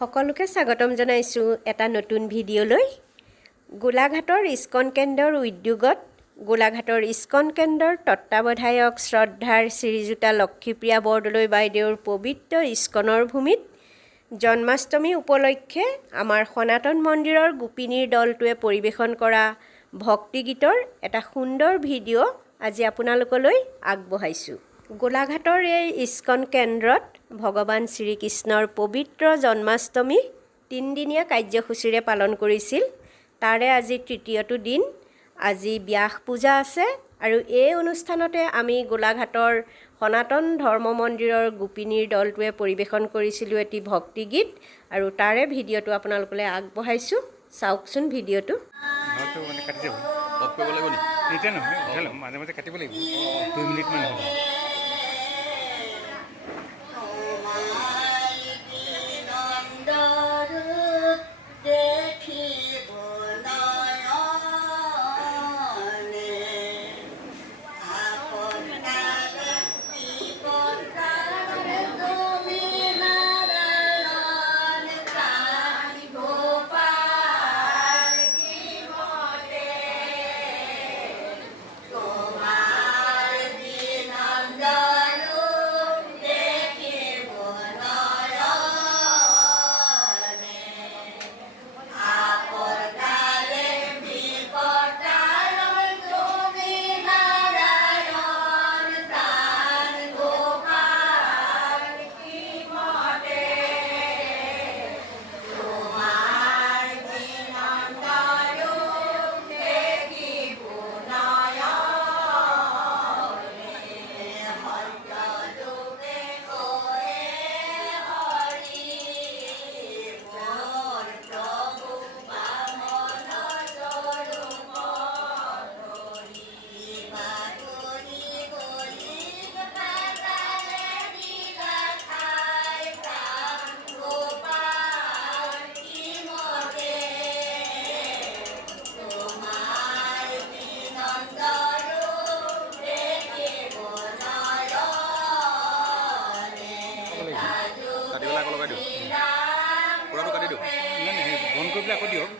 সকলোকে স্বাগতম জনাইছোঁ এটা নতুন ভিডিঅ'লৈ। গোলাঘাটৰ ইস্কন কেন্দ্ৰৰ উদ্যোগত গোলাঘাটৰ ইস্কন কেন্দ্ৰৰ তত্ত্বাৱধায়ক শ্ৰদ্ধাৰ শ্ৰীযুতা লক্ষীপ্ৰিয়া বৰদলৈ বাইদেউৰ পবিত্ৰ ইস্কনৰ ভূমিত জন্মাষ্টমী উপলক্ষে আমাৰ সনাতন মন্দিৰৰ গোপিনীৰ দলটোৱে পৰিৱেশন কৰা ভক্তি গীতৰ এটা সুন্দৰ ভিডিঅ' আজি আপোনালোকলৈ আগবঢ়াইছোঁ। গোলাঘাটৰ এই ইস্কন কেন্দ্ৰত ভগৱান শ্ৰীকৃষ্ণৰ পবিত্ৰ জন্মাষ্টমী 3 দিনীয়া কাৰ্যসূচীৰে পালন কৰিছিল। তাৰে আজি তৃতীয়টো দিন। আজি ব্যাস পূজা আছে আৰু এই অনুষ্ঠানতে আমি গোলাঘাটৰ সনাতন ধৰ্ম মন্দিৰৰ গোপিনীৰ দলটোৱে পৰিৱেশন কৰিছিলোঁ এটি ভক্তি গীত আৰু তাৰে ভিডিঅ'টো আপোনালোকলৈ আগবঢ়াইছোঁ। চাওকচোন ভিডিঅ'টো। মাজে মাজে কাটিব লাগিব 2 মিনিটমান হ'ব। বন্ধ কৰি পেলাই আকৌ দিয়ক।